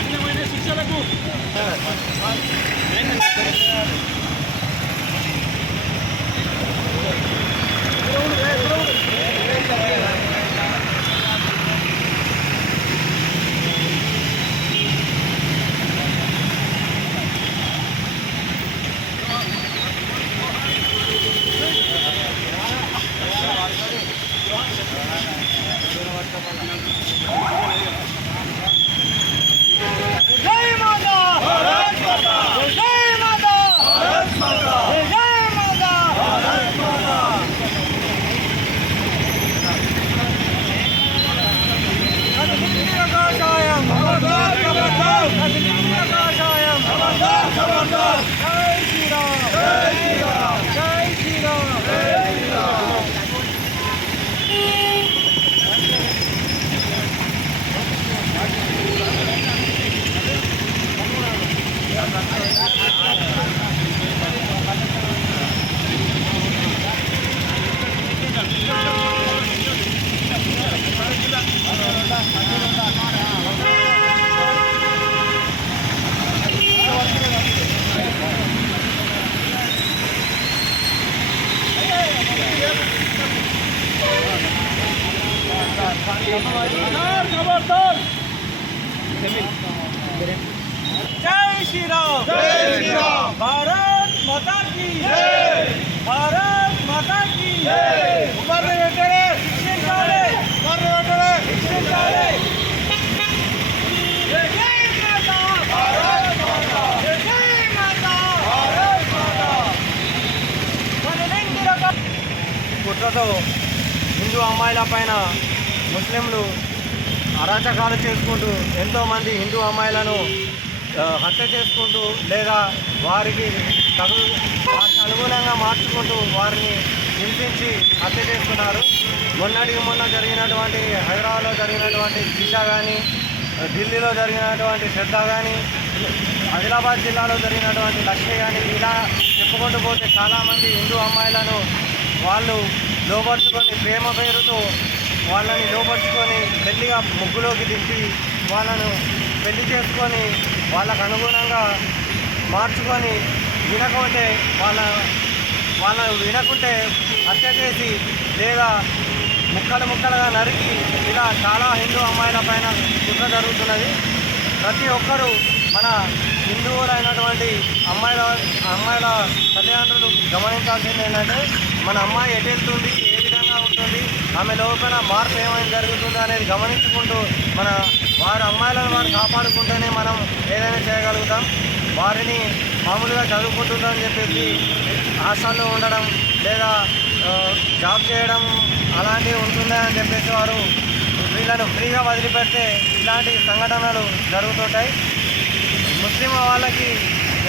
అన్యమైన శిక్షలకు जय श्री राम, जय श्री राम। भारत माता की जय, भारत माता की जय। उमरने बेटे शिक्षिंचाले, उमरने बेटे शिक्षिंचाले। जय माता, भारत माता, जय माता, भारत माता। కుట్రతో హిందూ అమ్మాయిల పైన ముస్లింలు అరాచకాలు చేసుకుంటూ ఎంతోమంది హిందూ అమ్మాయిలను హత్య చేసుకుంటూ లేదా వారికి అనుగుణంగా మార్చుకుంటూ వారిని హింసించి హత్య చేస్తున్నారు. మొన్న జరిగినటువంటి హైదరాబాద్లో జరిగినటువంటి దిశ కానీ, ఢిల్లీలో జరిగినటువంటి శ్రద్ధ కానీ, ఆదిలాబాద్ జిల్లాలో జరిగినటువంటి లక్ష్మి కానీ, ఇలా చెప్పుకుంటూ పోతే చాలామంది హిందూ అమ్మాయిలను వాళ్ళు లోపరుచుకొని ప్రేమ పేరుతో వాళ్ళని లోపరుచుకొని పెళ్లిగా ముగ్గులోకి దింపి వాళ్ళను పెళ్లి చేసుకొని వాళ్ళకు అనుగుణంగా మార్చుకొని వినకుంటే వాళ్ళను వినకుంటే హత్య చేసి లేదా ముక్కలుగా నరికి ఇలా చాలా హిందూ అమ్మాయిల పైన కుట్ర జరుగుతున్నది. ప్రతి ఒక్కరూ మన హిందువులైనటువంటి అమ్మాయిల తల్లిదండ్రులు గమనించాల్సింది ఏంటంటే మన అమ్మాయి ఎటు వెళ్తుంది, ఏ విధంగా ఉంటుంది, ఆమె లోపల మార్పు ఏమైనా జరుగుతుందో అనేది గమనించుకుంటూ వారి అమ్మాయిలను వారు కాపాడుకుంటేనే మనం ఏదైనా చేయగలుగుతాం. వారిని మామూలుగా చదువుకుంటుందని చెప్పేసి హాస్టల్లో ఉండడం లేదా జాబ్ చేయడం అలాంటివి ఉంటుందని చెప్పేసి వారు వీళ్ళను ఫ్రీగా వదిలిపెడితే ఇలాంటి సంఘటనలు జరుగుతుంటాయి. ముస్లిం వాళ్ళకి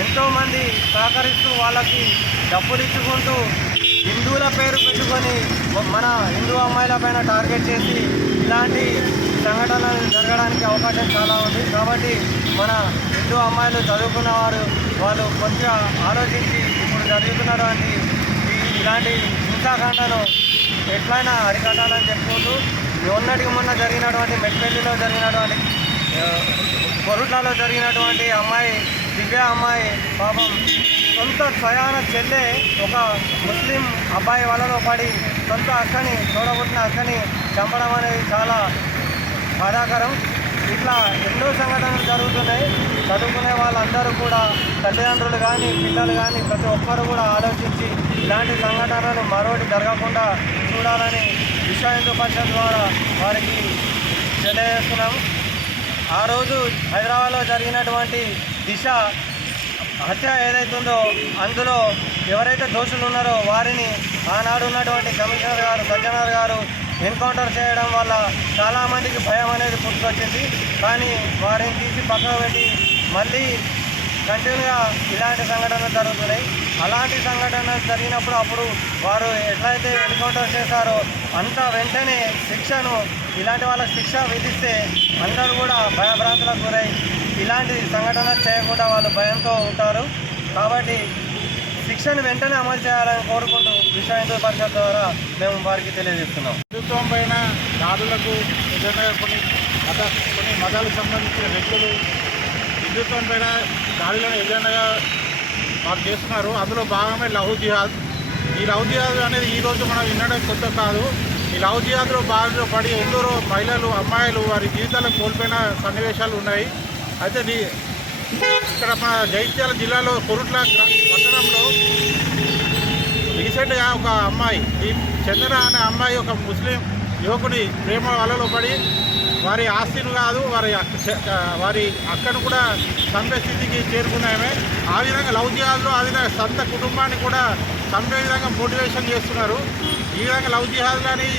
ఎంతోమంది సహకరిస్తూ వాళ్ళకి డబ్బులు ఇచ్చుకుంటూ హిందువుల పేరు పెట్టుకొని మన హిందూ అమ్మాయిల పైన టార్గెట్ చేసి ఇలాంటి సంఘటనలు జరగడానికి అవకాశం చాలా ఉంది. కాబట్టి మన హిందూ అమ్మాయిలు చదువుకున్న వాళ్ళు కొంచెం ఆలోచించి ఇప్పుడు జరుగుతున్నటువంటి ఇలాంటి హింసాకాండను ఎట్లయినా అరికట్టాలని చెప్పుకుంటూ మొన్న జరిగినటువంటి మెట్పల్లిలో జరిగినటువంటి కొరుట్లలో జరిగినటువంటి అమ్మాయి దివ్య అమ్మాయి పాపం సొంత స్వయాన చెల్లె ఒక ముస్లిం అబ్బాయి వలలో పడి సొంత అక్కని చూడబుట్టిన అక్కని చంపడం అనేది చాలా బాధాకరం. ఇట్లా ఎన్నో సంఘటనలు జరుగుతున్నాయి. చదువుకునే వాళ్ళందరూ కూడా తల్లిదండ్రులు కానీ పిల్లలు కానీ ప్రతి ఒక్కరు కూడా ఆలోచించి ఇలాంటి సంఘటనలు మరోటి జరగకుండా చూడాలని విశ్వ హిందూ పరిషత్ ద్వారా వారికి తెలియజేస్తున్నాము. ఆ రోజు హైదరాబాద్లో జరిగినటువంటి దిశ హత్య ఏదైతుందో అందులో ఎవరైతే దోషులు ఉన్నారో వారిని ఆనాడు ఉన్నటువంటి కమిషనర్ గారు సజ్జనార్ గారు ఎన్కౌంటర్ చేయడం వల్ల చాలామందికి భయం అనేది పుట్టుకొచ్చింది. కానీ వారిని తీసి పక్కన పెట్టి మళ్ళీ కంటిన్యూగా ఇలాంటి సంఘటనలు జరుగుతున్నాయి. అలాంటి సంఘటనలు జరిగినప్పుడు అప్పుడు వారు ఎట్లయితే ఎన్కౌంటర్ చేశారో అంత వెంటనే శిక్షను ఇలాంటి వాళ్ళకి శిక్ష విధిస్తే అందరూ కూడా భయభ్రాంతులకు గురై ఇలాంటి సంఘటనలు చేయకుండా వాళ్ళు భయంతో ఉంటారు. కాబట్టి శిక్షను వెంటనే అమలు చేయాలని కోరుకుంటూ విశ్వ హిందూ పరిషత్ ద్వారా మేము వారికి తెలియజేస్తున్నాం. హిందుత్వం పైన దాడులకు నిజంగా కొన్ని మతాలకు సంబంధించిన వ్యక్తులు హిందుత్వం పైన దాడులను ఎజెండాగా మాకు చేస్తున్నారు. అందులో భాగమే లవ్ జిహాద్. ఈ లవ్ జిహాద్ అనేది ఈరోజు మనం వినడం కొత్త కాదు. ఈ లవ్ జిహాద్లో బాగా పడి ఎందరో మహిళలు అమ్మాయిలు వారి జీవితాలను కోల్పోయిన సన్నివేశాలు ఉన్నాయి. అయితే ఇక్కడ మన జగిత్యాల జిల్లాలో కొరుట్ల పట్టణంలో రీసెంట్గా ఒక అమ్మాయి, ఈ చందన అనే అమ్మాయి ఒక ముస్లిం యువకుని ప్రేమ వలలో పడి వారి ఆస్తిని కాదు వారి అక్కను కూడా చంపే స్థితికి చేరుకున్నామే. ఆ విధంగా లవ్ జిహాద్లో ఆ విధంగా సొంత కుటుంబాన్ని కూడా చంపే విధంగా మోటివేషన్ చేస్తున్నారు. ఈ విధంగా లవ్ జిహాద్లని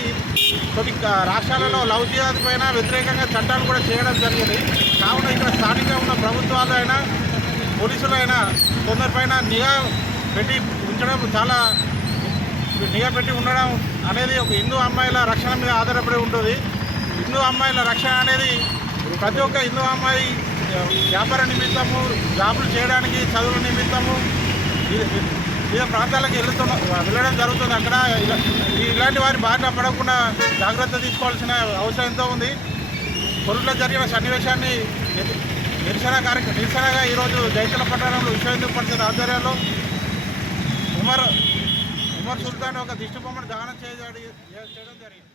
కొన్ని రాష్ట్రాలలో లవ్ జిహాద్ పైన వ్యతిరేకంగా చట్టాలు కూడా చేయడం జరిగింది. కావున ఇక్కడ స్థానికంగా ఉన్న ప్రభుత్వాలు అయినా పోలీసులు అయినా కొందరిపైన నిఘా పెట్టి ఉండడం అనేది ఒక హిందూ అమ్మాయిల రక్షణ మీద ఆధారపడి ఉంటుంది. హిందూ అమ్మాయిల రక్షణ అనేది ప్రతి ఒక్క హిందూ అమ్మాయి వ్యాపార నిమిత్తము, జాబులు చేయడానికి, చదువుల నిమిత్తము వివిధ ప్రాంతాలకు వెళ్ళడం జరుగుతుంది. అక్కడ ఇలాంటి వారి బారిన పడకుండా జాగ్రత్త తీసుకోవాల్సిన అవసరం ఎంతో ఉంది. కొరుట్ల జరిగిన సన్నివేశాన్ని నిరసనగా ఈరోజు జగిత్యాల పట్టణంలో విశ్వ హిందూ పరిషత్ ఆధ్వర్యంలో ఉమర్ సుల్తాన్ ఒక దిష్టి బొమ్మను దహనం చేయడం జరిగింది.